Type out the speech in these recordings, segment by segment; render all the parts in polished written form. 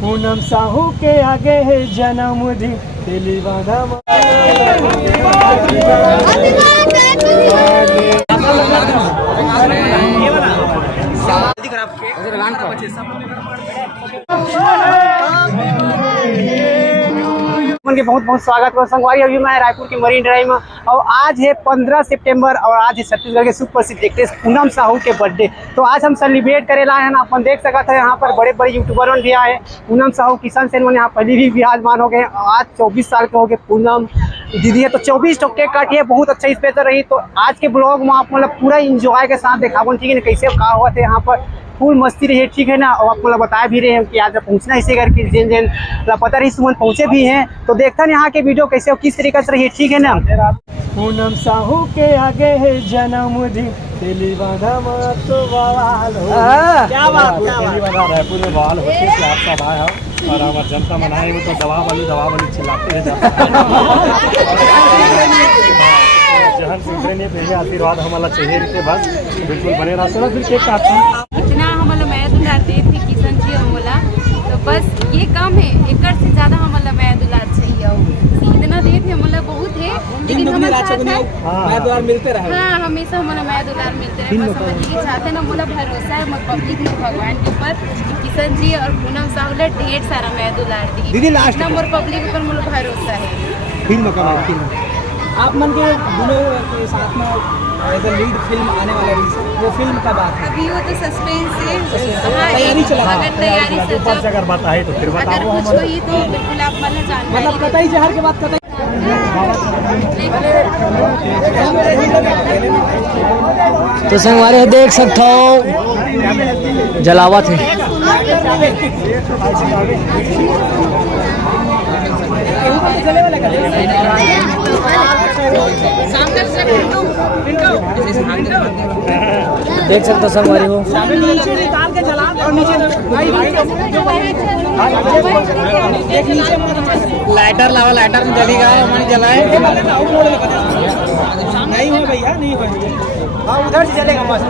पूनम साहू के आगे है जन्मदिन दिलवाना के बहुत बहुत स्वागत है संगवारी। अभी मैं रायपुर के मरीन ड्राइव में और आज है 15 सितंबर और आज है छत्तीसगढ़ के सुप्रसिद्ध एक्ट्रेस पूनम साहू के बर्थडे। तो आज हम सेलिब्रेट करे लाए हैं ना, अपन देख सकते हैं यहाँ पर बड़े बड़े यूट्यूबर भी आए। पूनम साहू किशन सेन यहाँ पहले भी विराजमान हो गए। आज 24 साल के हो गए पूनम दीदी है, तो 24 केक काटिए, बहुत अच्छा स्पेशल रही। तो आज के ब्लॉग में आप मतलब पूरा इंजॉय के साथ देखा ठीक है ना, कैसे कहा हुआ थे यहाँ पर फुल मस्ती रही, ठीक है ना। और आपको मतलब बता भी रहे हैं कि आज पहुंचना इसे करके जिन जिन पता रही सुमन पहुंचे भी हैं। तो देखता हैं यहाँ के वीडियो कैसे और किस तरीके से रही, ठीक है ना। पूनम साहू के आगे है जन्मदिन दिलवाना तो बवाल हो। क्या बात रायपुर में बवाल होते हैं आप सब आए हो और हमारे जनता मनाए तो दवा वाली चिल्लाते हैं। जहन सुनते पहले आशीर्वाद हमारा चाहिए रहते बस बिल्कुल बने रहा फिर केक काटते हैं। इतना हमारा मैं दुलारते थे किशन जी और मोला, तो बस ये काम है एक से ज़्यादा हमारा मैं दुलार चाहिए। इतना देते हमारा बहुत है लेकिन हमारे दुलार मिलते रहे। हाँ हमेशा हमारा मैं दुलार मिलते रहे। बस हम ये चाहते ना, हमारा भरोसा है पब्लिक में भगवान के ऊपर। किशन जी और पूनम साहू ढेर सारा मैं दुलार दी नंबर पब्लिक ऊपर मुझे भरोसा है। आप मन के दोनों के साथ में एज ए लीड फिल्म आने वाला है, वो फिल्म कब आता है? अभी वो तो सस्पेंस है, तैयारी चला रहा है। अगर तैयारी से अगर बात है तो फिर अगर कुछ हुई तो बिल्कुल आप मतलब जानकारी मतलब कतई जहर के बाद कतई। तो संगवारी देख सकते हो जलावत है। देख सकते हो संगवारी हो लाइटर लावा, लाइटर में जलेगा हमारी जलाए नहीं हो भैया, नहीं हो। हाँ उधर से जलेगा बस।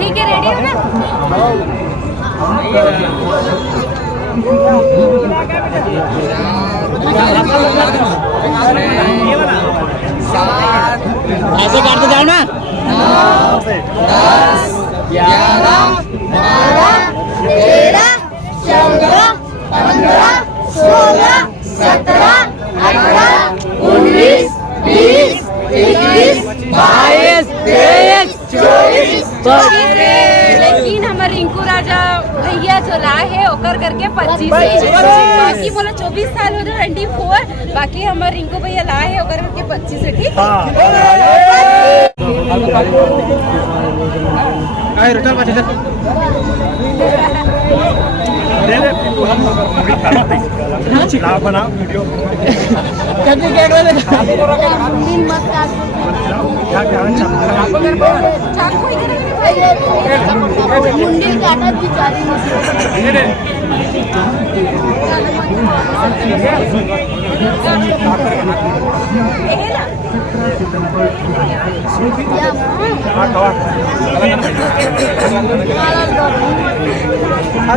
ठीक है, रेडी हो ना? ऐसे काटते जाओ ना। 10, 11, 12, 13, 14, 15, 16, 17, 18, 19, 20, 21, 22, 23, 24। लेकिन हमारे रिंकू राजा भैया जो लाए है ओकर करके 25 बाकी बोला 24 साल हो 24। बाकी हमारे रिंकू भैया लाए है ओकर करके 25 है। ठीक बना वीडियो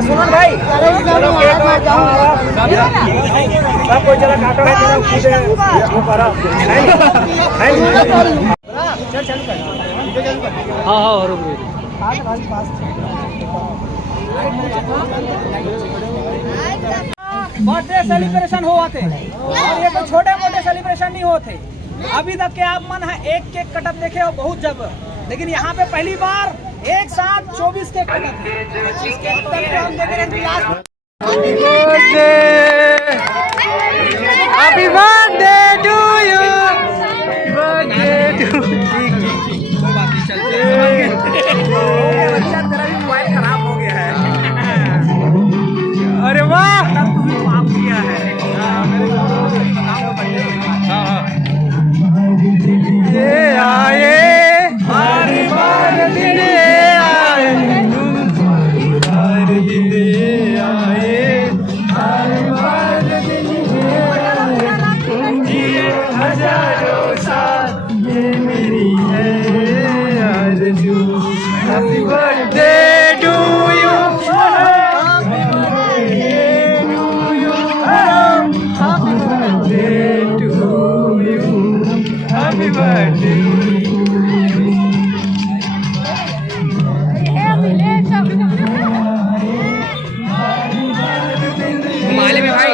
सुमन भाई कोई चला काटो है तेरा खुद वो करा चल चल कर हाँ हाँ रुक बर्थडे सेलिब्रेशन होते और ये तो छोटे मोटे सेलिब्रेशन नहीं होते। अभी तक के आप मन है एक केक कटअप देखे हो बहुत जगह, लेकिन यहाँ पे पहली बार एक साथ 24 केक कटअप 25 केक तक हम देख रहे हैं। Happy birthday to you, birthday to कोई बात नहीं, चलते तेरा भी मोबाइल खराब हो गया है। अरे वाह माफ किया है। ये आए हर बार दिन आए, हर दिन आए, हर बार दिन आए, ये हजारों साल ये मेरी है आरज़ू। Happy birthday to you, happy birthday to you, happy birthday to you, happy birthday. घुमाले में भाई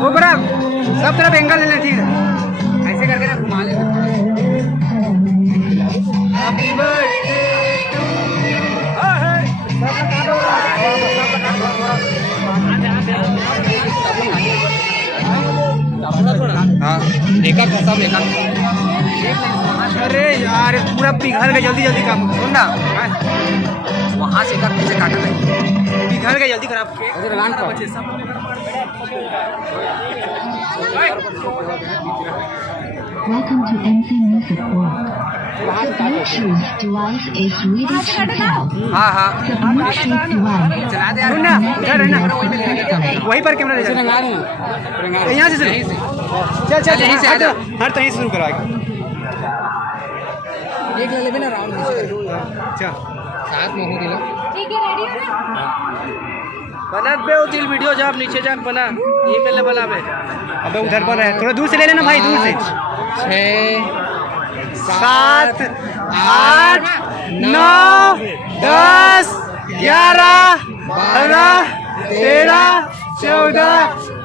वो बड़ा सब तरफ एंगल लेना, ठीक है ऐसे करके ना घुमा ले। Happy birthday to you. हाँ एक सब एक अरे यार पूरा पिघल गया, जल्दी जल्दी काम सुन ना, वहाँ से कर पीछे काटा नहीं। पिघल गया जल्दी खराब। Welcome to NC Music World. The Bluetooth device is ready to pair. हाँ हाँ The Bluetooth device. चला दे सुन ना, इधर रहना, वहीं पर कैमरा ले जा, यहाँ से चल चल चल यहीं से आ जा। हर तो यहीं से शुरू करवाएगा। एक ले लेबे ना राउंड चल साथ में हो दिला। ठीक है, रेडी हो ना? बनत बे दिल वीडियो जब नीचे जाक बना ये मेले बनावे। अबे उधर पर है, थोड़ा दूर से ले लेना भाई, दूर से। 6 7 8 9 10 11 12 13 14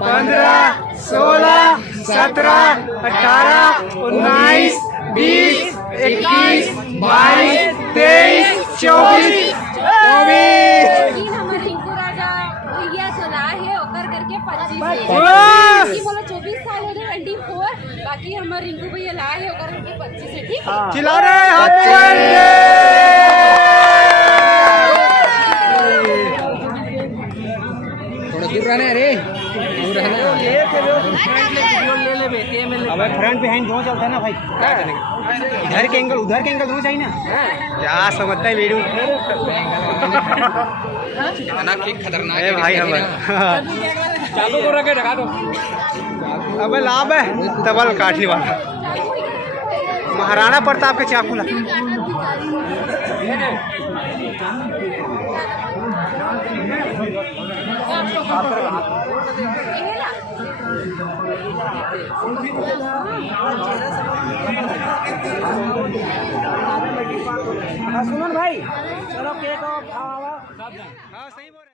15 16 17 18 19 20 21 22 23 24 लेकिन हमर रिंकू राजा भैया चला है ओकर करके 25 बोला 24 साल हो गए 24, बाकी हमर रिंकू भैया ला है ओकर करके 25 है, ठीक है? चिल्ला रहे हैप्पी थोड़ा दूर रहना है रे, दूर रहना। अबे फ्रंट पे हैंड दोनों चलता है ना भाई, इधर के एंगल उधर के एंगल दोनों चाहिए ना। क्या समझता है वीडियो इतना केक खतरनाक है भाई हमारे। चालू को रखे ढका दो। अबे लाभ है तबल काटने वाला महाराणा प्रताप के चाकू ला। सुमन भाई चलो केक और खावा। हाँ सही बोल।